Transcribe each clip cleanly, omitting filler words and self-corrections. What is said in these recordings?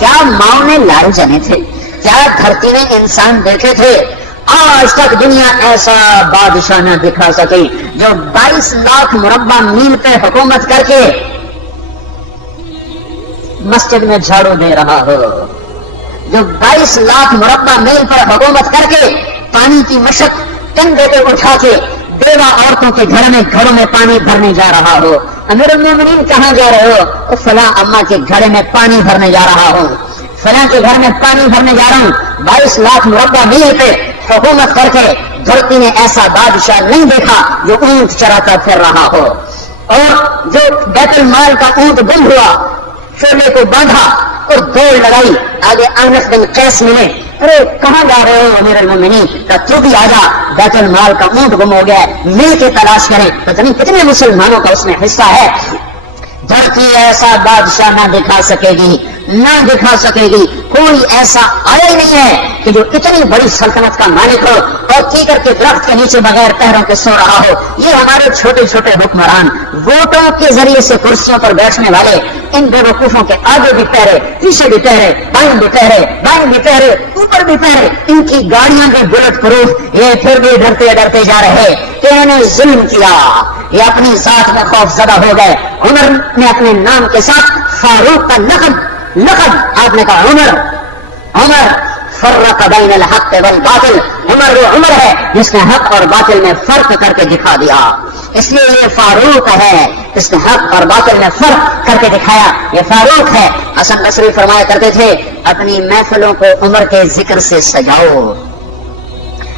کیا ماؤں نے لائے جنے تھے، کیا دھرتی نے انسان دیکھے تھے؟ آج تک دنیا ایسا بادشاہ نہ دکھا سکی جو 22 لاکھ مربع میل پہ حکومت کر کے مسجد میں جھاڑو دے رہا ہو، جو 22 لاکھ مربع میل پر حکومت کر کے پانی کی مشق کندھے پہ اٹھا کے بیوہ عورتوں کے گھروں میں پانی بھرنے جا رہا ہو۔ امیر المومنین کہاں جا رہے ہو؟ فلاں اماں کے گھڑے میں پانی بھرنے جا رہا ہوں، فلاں کے گھر میں پانی بھرنے جا رہا ہوں۔ 22 لاکھ مربع میل پہ حکومت کر کے دھرتی نے ایسا بادشاہ نہیں دیکھا جو اونٹ چراتا پھر رہا ہو، اور جو بیت المال کا اونٹ گم ہوا، شعلے کو باندھا اور دوڑ لگائی، آگے انس بن قیس ملے، ارے کہاں جا رہے ہو امیر المومنین؟ تو بھی آجا، بیت المال کا اونٹ گم ہو گیا، مل کے تلاش کریں۔ پتہ نہیں کتنے مسلمانوں کا اس میں حصہ ہے۔ دھرتی ایسا بادشاہ نہ دکھا سکے گی، نہ دکھا سکے گی، کوئی ایسا آیا ہی نہیں ہے کہ جو اتنی بڑی سلطنت کا مالک ہو اور کیکر کے درخت کے نیچے بغیر پیروں کے سو رہا ہو۔ یہ ہمارے چھوٹے چھوٹے حکمران، ووٹوں کے ذریعے سے کرسیوں پر بیٹھنے والے، ان بے وقوفوں کے آگے بھی پہرے، پیچھے بھی پہرے، بائیں بھی پہرے، بائیں بھی پہرے، اوپر بھی پہرے، ان کی گاڑیاں بھی بلٹ پروف، یہ پھر بھی ڈرتے ڈرتے جا رہے کہ انہوں نے ظلم کیا، یہ اپنی ذات میں خوف زدہ ہو گئے۔ عمر نے اپنے نام کے ساتھ فاروق کا لقب آپ نے کہا عمر فرق بین الحق والباطل، عمر وہ عمر ہے جس نے حق اور باطل میں فرق کر کے دکھا دیا، اس لیے یہ فاروق ہے، اس نے حق اور باطل میں فرق کر کے دکھایا، یہ فاروق ہے۔ حسن بصری فرمایا کرتے تھے اپنی محفلوں کو عمر کے ذکر سے سجاؤ۔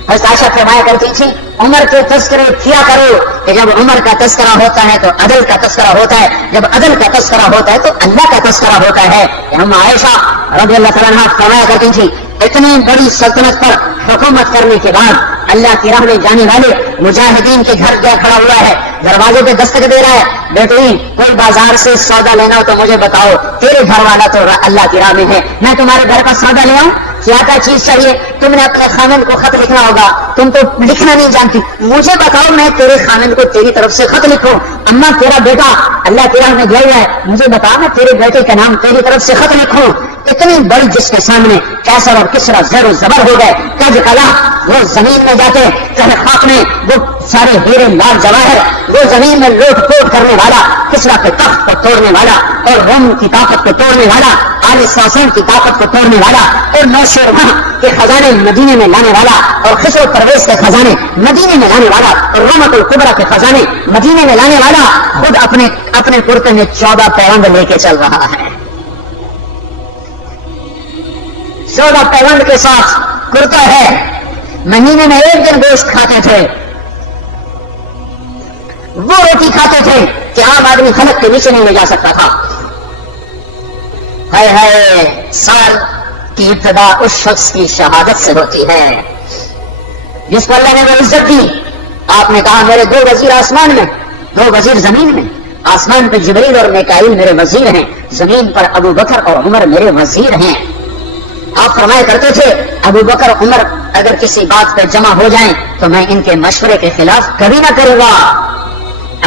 حضرت عائشہ فرمایا کرتی تھی عمر کے تذکرے کیا کرو کہ جب عمر کا تذکرہ ہوتا ہے تو عدل کا تذکرہ ہوتا ہے، جب عدل کا تذکرہ ہوتا ہے تو اللہ کا تذکرہ ہوتا ہے۔ ہم عائشہ رضی اللہ تعالیٰ عنہا فرمایا کرتی تھی اتنی بڑی سلطنت پر حکومت کرنے کے بعد اللہ کی راہ میں جانے والے مجاہدین کے گھر گیا کھڑا ہوا ہے، دروازے پہ دستک دے رہا ہے، بیٹی کوئی بازار سے سودا لینا ہو تو مجھے بتاؤ، تیرے گھر والا تو اللہ کی راہ میں ہے، میں تمہارے گھر کا سودا لے آؤں؟ کیا چیز چاہیے؟ تم نے اپنے خامن کو خط لکھنا ہوگا، تم تو لکھنا نہیں جانتی، مجھے بتاؤ میں تیرے خامن کو تیری طرف سے خط لکھوں۔ اما تیرا بیٹا اللہ کی راہ میں گیا ہوا ہے، مجھے بتا میں تیرے بیٹے کا نام تیری طرف سے خط لکھوں۔ اتنی بڑی جس کے سامنے کیسر اور کسرا زیر و زبر ہو گئے، کج کلا، وہ زمین میں جاتے چاہے خاک میں، وہ سارے ہیرے لال جواہر، وہ زمین میں لوٹ پوٹ کرنے والا، کسرا کے تخت کو توڑنے والا اور روم کی طاقت کو توڑنے والا، آل ساسان کی طاقت کو توڑنے والا اور نوشیروان کے خزانے مدینے میں لانے والا اور خسرو پرویز کے خزانے مدینے میں لانے والا اور رومت الکبرا کے خزانے مدینے میں لانے والا خود اپنے کرتے میں 14 پیوند لے کے چل رہا ہے۔ 14 پیوند کے ساتھ کرتا ہے، مہینے میں 1 دن گوشت کھاتے تھے، وہ روٹی کھاتے تھے کہ عام آدمی خلق کے نیچے نہیں لے جا سکتا تھا۔ ہے سال کی ابتدا اس شخص کی شہادت سے ہوتی ہے جس کو اللہ نے وہ عزت دی۔ آپ نے کہا میرے 2 وزیر آسمان میں، 2 وزیر زمین میں، آسمان پہ جبریل اور میکائیل میرے وزیر ہیں، زمین پر ابو بکر اور عمر میرے وزیر ہیں۔ آپ فرمایا کرتے تھے ابو بکر عمر اگر کسی بات پہ جمع ہو جائیں تو میں ان کے مشورے کے خلاف کبھی نہ کروں گا۔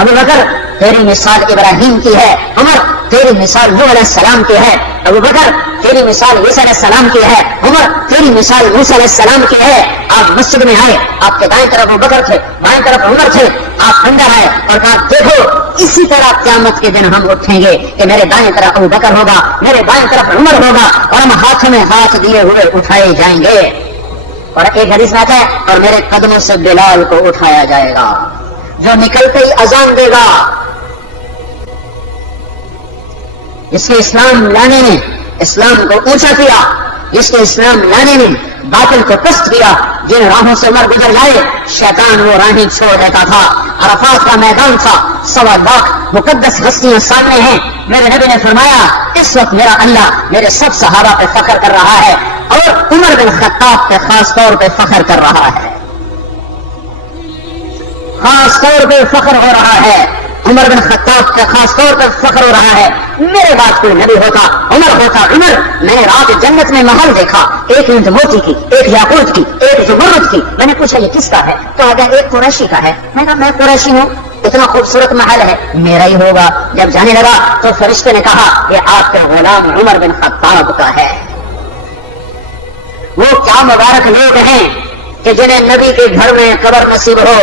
ابو بکر تیری مثال ابراہیم کی ہے، عمر تیری مثال نوح علیہ السلام کی ہے، ابو بکر تیری مثال عیسیٰ علیہ السلام کی ہے، عمر تیری مثال موسیٰ علیہ السلام کی ہے۔ آپ مسجد میں آئے، آپ کے دائیں طرف ابو بکر تھے، بائیں طرف عمر تھے، آپ اندر آئے اور کہا دیکھو اسی طرح قیامت کے دن ہم اٹھیں گے کہ میرے دائیں طرف ابو بکر ہوگا، میرے بائیں طرف عمر ہوگا اور ہم ہاتھ میں ہاتھ دیے ہوئے اٹھائے جائیں گے۔ اور ایک حدیث میں آتا ہے اور میرے قدموں سے بلال کو اٹھایا جائے گا جو نکلتے ہی اذان دے گا۔ جس کے اسلام لانے نے اسلام کو اونچا کیا، جس کے اسلام لانے نے باطل کو پست کیا، جن راہوں سے عمر گزر جائے شیطان وہ راہیں چھوڑ دیتا تھا۔ عرفات کا میدان تھا، 1.25 لاکھ مقدس ہستیاں سامنے ہیں۔ میرے نبی نے فرمایا اس وقت میرا اللہ میرے سب صحابہ پہ فخر کر رہا ہے اور عمر بن خطاب پہ خاص طور پہ فخر کر رہا ہے، خاص طور پہ فخر ہو رہا ہے۔ عمر بن خطاب کا خاص طور پر فخر ہو رہا ہے، میرے بعد کوئی نبی ہوتا عمر ہوتا عمر، میں نے رات جنت میں محل دیکھا، ایک اینٹ موتی کی، ایک یاقوت کی، ایک زمرد کی. میں نے پوچھا یہ کس کا ہے؟ تو اگر ایک قریشی کا ہے. میں نے کہا میں قریشی ہوں، اتنا خوبصورت محل ہے، میرا ہی ہوگا. جب جانے لگا تو فرشتے نے کہا یہ آپ کے غلام عمر بن خطاب کا ہے. وہ کیا مبارک لوگ ہیں کہ جنہیں نبی کے گھر میں قبر نصیب ہو.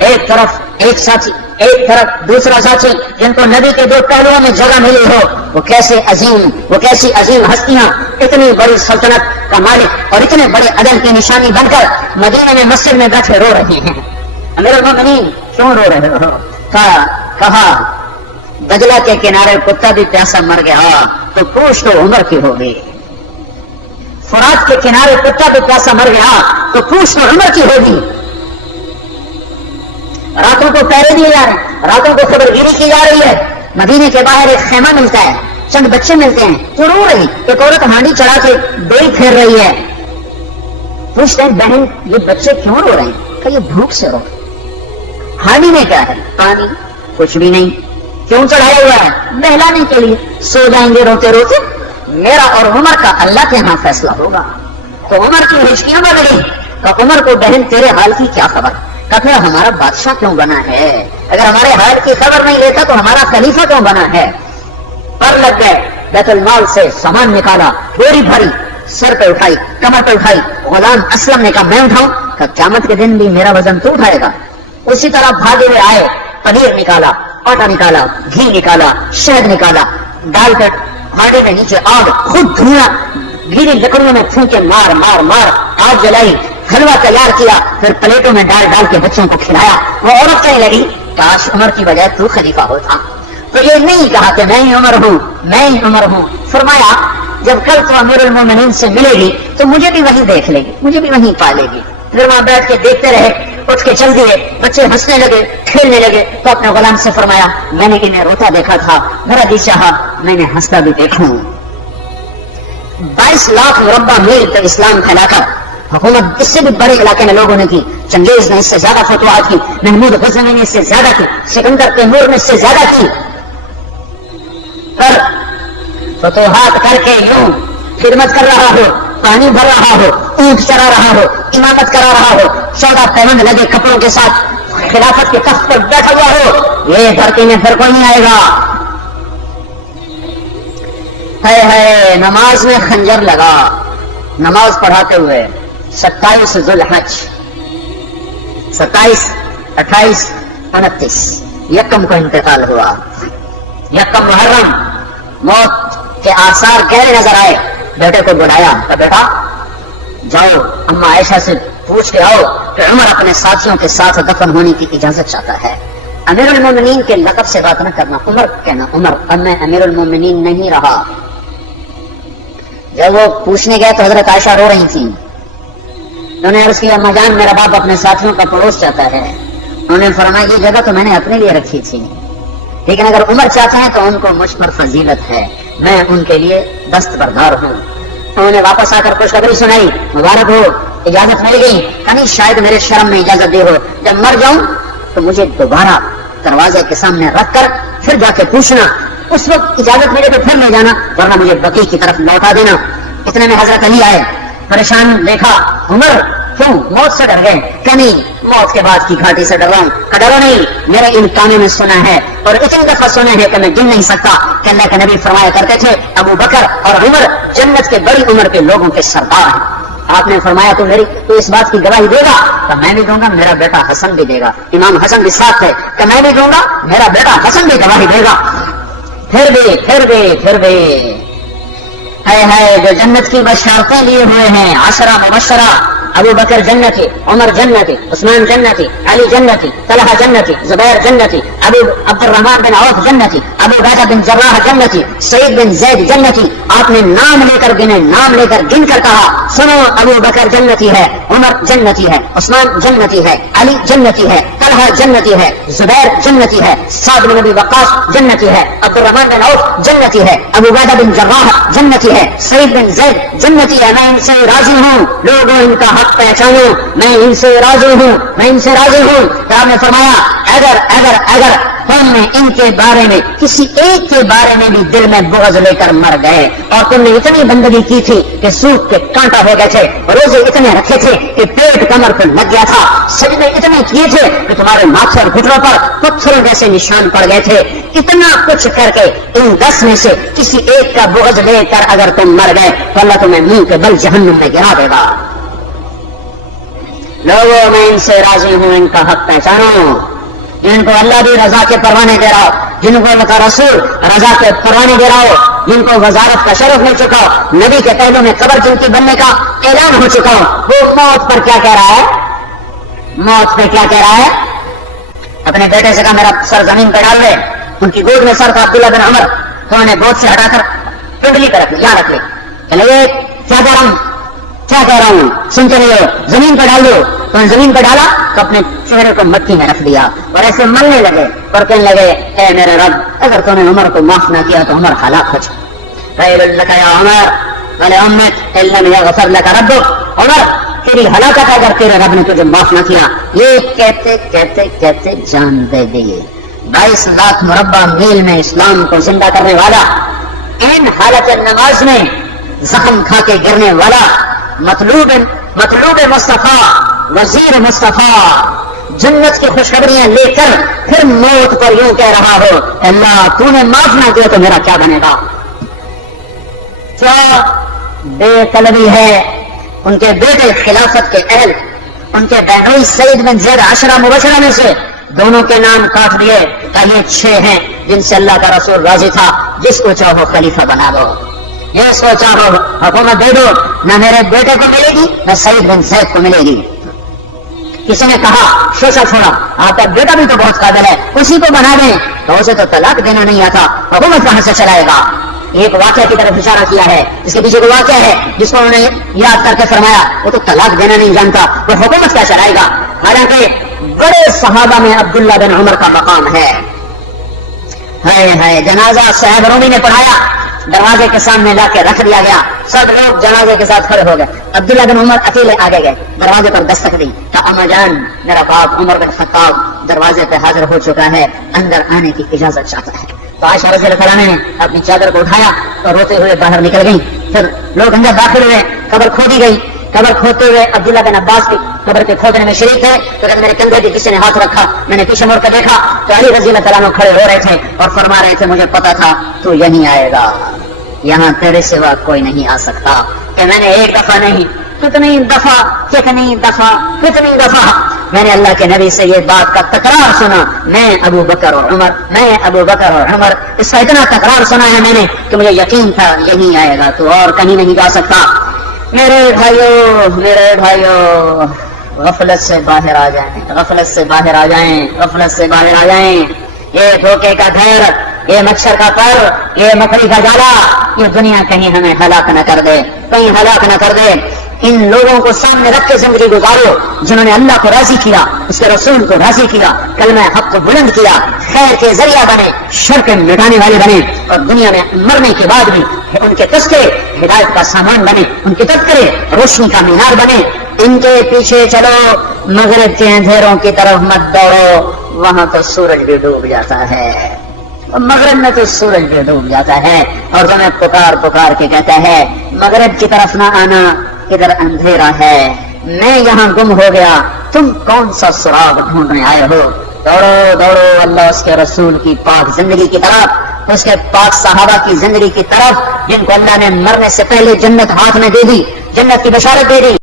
ایک طرف ایک ساتھی، ایک طرف دوسرا ساتھی، جن کو نبی کے دو پہلوؤں میں جگہ ملی ہو. وہ کیسے عظیم، وہ کیسی عظیم ہستیاں، اتنی بڑی سلطنت کا مالک اور اتنے بڑے عدل کی نشانی بن کر مدینہ میں مسجد میں بیٹھے رو رہے ہیں. امیر المومنین کیوں رو رہے ہو؟ کہا دجلہ کے کنارے کتا بھی پیاسا مر گیا تو پوچھ تو عمر کی ہوگی. فرات کے کنارے کتا بھی پیاسا مر گیا تو پوچھ تو عمر کی ہوگی. راتوں کو پہرے دیے جا رہے ہیں، راتوں کو خبر گیری کی جا رہی ہے. مدینے کے باہر ایک خیمہ ملتا ہے، چند بچے ملتے ہیں تو رو رہی. ایک عورت ہانڈی چڑھا کے ڈوئی پھیر رہی ہے. پوچھتے ہیں بہن یہ بچے کیوں رو رہے ہیں؟ کہ یہ بھوک سے رو. ہانڈی میں کیا ہے؟ پانی. کچھ بھی نہیں. کیوں چڑھایا ہوا ہے؟ بہلانے کے لیے. سو جائیں گے روتے روتے. میرا اور عمر کا اللہ کے ہاں فیصلہ ہوگا. تو عمر کی ہچکیاں بدلی. تو عمر کو بہن تیرے حال کی کیا خبر؟ کہ پھر ہمارا بادشاہ کیوں بنا ہے؟ اگر ہمارے حال کی خبر نہیں لیتا تو ہمارا خلیفہ کیوں بنا ہے؟ پر لگ گئے. بیت المال سے سامان نکالا، بوری بھری، سر پہ اٹھائی، کمر پہ اٹھائی. غلام اسلم نے کہا میں اٹھاؤں؟ کہ قیامت کے دن بھی میرا وزن تو اٹھائے گا. اسی طرح بھاگے ہوئے آئے. پنیر نکالا، آٹا نکالا، گھی نکالا، شہد نکالا، ڈال کر ہانڈی میں نیچے آگ، خود دھواں گیلی لکڑیوں میں پھونکے مار مار مار آگ جلائی. حلوہ تیار کیا، پھر پلیٹوں میں ڈال ڈال کے بچوں کو کھلایا. وہ عورت کہنے لگی کاش عمر کی بجائے تو خلیفہ ہوتا. تو یہ نہیں کہا کہ میں ہی عمر ہوں، میں ہی عمر ہوں. فرمایا جب کل تو امیر المومنین سے ملے گی تو مجھے بھی وہیں دیکھ لے گی، مجھے بھی وہیں پالے گی. پھر وہاں بیٹھ کے دیکھتے رہے. اٹھ کے چل دیے. بچے ہنسنے لگے، کھیلنے لگے. تو اپنے غلام سے فرمایا میں نے انہیں روتا دیکھا تھا، میرا جی چاہا میں نے ہنستا بھی دیکھوں. 22 لاکھ مربع میل پہ اسلام پھیلا کر حکومت اس سے بھی بڑے علاقے میں لوگوں نے کی. چنگیز نے اس سے زیادہ فتوحات کی، محمود غزنوی نے اس سے زیادہ کی، سکندر تیمور نے اس سے زیادہ کی. پر فتوحات کر کے یوں خدمت کر رہا ہو، پانی بھر رہا ہو، اونٹ چرا رہا ہو، امامت کرا رہا ہو، 14 پیوند لگے کپڑوں کے ساتھ خلافت کے تخت پر بیٹھا ہوا ہو، یہ دھرتی میں پھر کوئی نہیں آئے گا. ہے نماز میں خنجر لگا. نماز پڑھاتے ہوئے 27 ذوالحج، 27، 28، 29 یکم کو انتقال ہوا. یکم محرم موت کے آثار گہرے نظر آئے. بیٹے کو بلایا کہ بیٹا جاؤ اما عائشہ سے پوچھ کے آؤ کہ عمر اپنے ساتھیوں کے ساتھ دفن ہونے کی اجازت چاہتا ہے. امیر المومنین کے لقب سے بات نہ کرنا، عمر کہنا. عمر اب میں امیر المومنین نہیں رہا. جب وہ پوچھنے گئے تو حضرت عائشہ رو رہی تھی. انہوں نے عرض کیا اما جان میرا باپ اپنے ساتھیوں کا پڑوس چاہتا ہے. انہوں نے فرمایا یہ جگہ تو میں نے اپنے لیے رکھی تھی، لیکن اگر عمر چاہتے ہیں تو ان کو مجھ پر فضیلت ہے، میں ان کے لیے دستبردار ہوں. انہوں نے واپس آ کر خوشخبری سنائی، مبارک ہو اجازت مل گئی. کہیں شاید میرے شرم میں اجازت دے ہو، جب مر جاؤں تو مجھے دوبارہ دروازے کے سامنے رکھ کر پھر جا کے پوچھنا، اس وقت اجازت ملے تو پھر لے جانا، ورنہ مجھے بقیع کی طرف لوٹا دینا. اتنے میں حضرت علی آئے. پریشان دیکھا. عمر کیوں موت سے ڈر گئے؟ کہ نہیں موت کے بعد کی گھاٹی سے ڈر رہا ہوں. کہ ڈرو نہیں، میرے ان کانوں میں سنا ہے اور اتنی دفعہ سنا ہے کہ میں گن نہیں سکتا کہ اللہ کے نبی فرمایا کرتے تھے ابو بکر اور عمر جنت کے بڑی عمر کے لوگوں کے سردار ہیں. آپ نے فرمایا تو اس بات کی گواہی دے گا؟ تو میں بھی دوں گا، میرا بیٹا حسن بھی دے گا. امام حسن بھی ساتھ ہے. کہ میں بھی دوں گا، میرا بیٹا حسن بھی گواہی دے گا. پھر بھی ہے جو جنت کی بشارتیں لیے ہوئے ہیں 10 مبشرہ. ابو بکر جنتی، عمر جنتی، عثمان جنتی، علی جنتی، طلحہ جنتی، زبیر جنتی، ابو عبد الرحمن بن عوف جنتی، ابو عبیدہ بن جراح جنتی، سعید بن زید جنتی. آپ نے نام لے کر گنے، نام لے کر گن کر کہا سنو ابو بکر جنتی ہے، عمر جنتی ہے، عثمان جنتی ہے، علی جنتی ہے، طلحہ جنتی ہے، زبیر جنتی ہے، سعد بن ابی وقاص جنتی ہے، عبد الرحمن بن عوف جنتی ہے، ابو عبیدہ بن جراح جنتی ہے، سعید بن زید جنتی ہے. میں ان سے راضی ہوں، لوگوں ان کا حق پہچانو، میں ان سے راضی ہوں، میں ان سے راضی ہوں. کہ آپ نے فرمایا اگر تم نے ان کے بارے میں کسی ایک کے بارے میں بھی دل میں بغض لے کر مر گئے، اور تم نے اتنی بندگی کی تھی کہ سوکھ کے کانٹا ہو گئے تھے، روزے اتنے رکھے تھے کہ پیٹ کمر پہ لگ گیا تھا، سجدے اتنے کیے تھے کہ تمہارے ماتھے اور گھٹنوں پر پتھروں جیسے نشان پڑ گئے تھے، اتنا کچھ کر کے ان 10 میں سے کسی ایک کا بغض لے کر اگر تم مر گئے تو اللہ تمہیں منہ کے بل جہنم میں گرا دے گا۔ لوگوں میں ان سے راضی ہوں، ان کا حق پہچانو، جن کو اللہ بھی رضا کے پروانے دے رہا ہو، جن کو اللہ کا رسول رضا کے پروانے دے رہا ہو، جن کو وزارت کا شرف مل چکا ہو، نبی کے پہلو میں قبر جن کی بننے کا اعلان ہو چکا ہو، وہ موت پر کیا کہہ رہا ہے؟ موت پہ کیا کہہ رہا ہے؟ اپنے بیٹے سے کہا میرا سر زمین پہ ڈال دے، ان کی گود میں سر تھا عبداللہ بن عمر، تو انہیں گود سے ہٹا کر پنڈلی پہ رکھ لیا، یہاں رکھ لے، چلے کیا کہہ رہا ہوں سنتے رہے ہو، زمین پہ ڈال دو، تو زمین پہ ڈالا تو اپنے چہرے کو مٹی میں رکھ دیا اور ایسے مرنے لگے اور کہنے لگے اے میرے رب اگر تو نے عمر کو معاف نہ کیا تو عمر ہلاک ہو جائے، عمر تیری ہلاکت اگر تیرے رب نے تجھے معاف نہ کیا۔ یہ کہتے کہتے کہتے جان دے دیے۔ 22 لاکھ مربع میل میں اسلام کو زندہ کرنے والا، ان حالت نماز میں زخم کھا کے گرنے والا، مطلوب مصطفیٰ، وزیر مصطفیٰ، جنت کی خوشخبریاں لے کر پھر موت پر یوں کہہ رہا ہو اللہ تو نے معاف نہ کیا تو میرا کیا بنے گا؟ کیا بے طلبی ہے؟ ان کے بیٹے خلافت کے اہل، ان کے بہنوئی سعید بن زید 10 مبشرہ میں سے دونوں کے نام کاٹ دیے کہ یہ 6 ہیں جن سے اللہ کا رسول راضی تھا، جس کو چاہو خلیفہ بنا دو، یہ سوچا ہو حکومت دے دو، نہ میرے بیٹے کو ملے گی نہ سعید بن زید کو ملے گی۔ کسی نے کہا شوشا چھوڑا، آپ کا بیٹا بھی تو بہت قابل ہے، اسی کو بنا دیں، تو اسے تو طلاق دینا نہیں آتا، حکومت کہاں سے چلائے گا؟ ایک واقعہ کی طرف اشارہ کیا ہے، اس کے پیچھے کوئی واقعہ ہے جس کو انہوں نے یاد کر کے فرمایا وہ تو طلاق دینا نہیں جانتا، وہ حکومت کیا چلائے گا؟ حالانکہ بڑے صحابہ میں عبداللہ بن عمر کا مقام ہے۔ جنازہ صاحب رومی نے پڑھایا، دروازے کے سامنے لا کے رکھ دیا گیا، سب لوگ جنازے کے ساتھ کھڑے ہو گئے، عبداللہ بن عمر اکیلے آگے گئے، دروازے پر دستک دی، کہا اما جان میرا باپ عمر بن خطاب دروازے پہ حاضر ہو چکا ہے، اندر آنے کی اجازت چاہتا ہے۔ تو عائشہ رضی اللہ عنہا نے اپنی چادر کو اٹھایا اور روتے ہوئے باہر نکل گئی، پھر لوگ اندر داخل ہوئے، قبر کھودی گئی، قبر کھودتے ہوئے عبداللہ بن عباس کی قبر کے کھودنے میں شریک تھے، تو جب میرے کندھے پہ کسی نے ہاتھ رکھا، میں نے پیچھے مڑ کر دیکھا تو علی رضی اللہ عنہ کھڑے ہو رہے تھے اور فرما رہے تھے مجھے پتا تھا تو یہیں آئے گا، یہاں تیرے سوا کوئی نہیں آ سکتا۔ کہ میں نے ایک دفعہ نہیں کتنی دفعہ میں نے اللہ کے نبی سے یہ بات کا تکرار سنا، میں ابو بکر اور عمر، اس کا اتنا تکرار سنا ہے میں نے کہ مجھے یقین تھا یہیں آئے گا، تو اور کہیں نہیں جا سکتا۔ میرے بھائیو غفلت سے باہر آ جائیں، یہ دھوکے کا گھر، یہ مچھر کا پر، یہ مکڑی کا جالا، یہ دنیا کہیں ہمیں ہلاک نہ کر دے۔ ان لوگوں کو سامنے رکھ کے زندگی گزارو جنہوں نے اللہ کو راضی کیا، اس کے رسول کو راضی کیا، کلمہ حق کو بلند کیا، خیر کے ذریعہ بنے، شر کے مٹانے والے بنے، اور دنیا میں مرنے کے بعد بھی ان کے تذکرے ہدایت کا سامان بنے، ان کے تذکرے روشنی کا مینار بنے۔ ان کے پیچھے چلو، مغرب کے اندھیروں کی طرف مت دوڑو، وہاں تو سورج بھی ڈوب جاتا ہے، مغرب میں تو سورج بھی ڈوب جاتا ہے، اور تمہیں پکار کے کہتا ہے مغرب کی طرف نہ آنا، ادھر اندھیرا ہے، میں یہاں گم ہو گیا، تم کون سا سراغ ڈھونڈنے آئے ہو؟ دوڑو اللہ اس کے رسول کی پاک زندگی کی طرف، اس کے پاک صحابہ کی زندگی کی طرف، جن کو اللہ نے مرنے سے پہلے جنت ہاتھ میں دے دی، جنت کی بشارت دے دی۔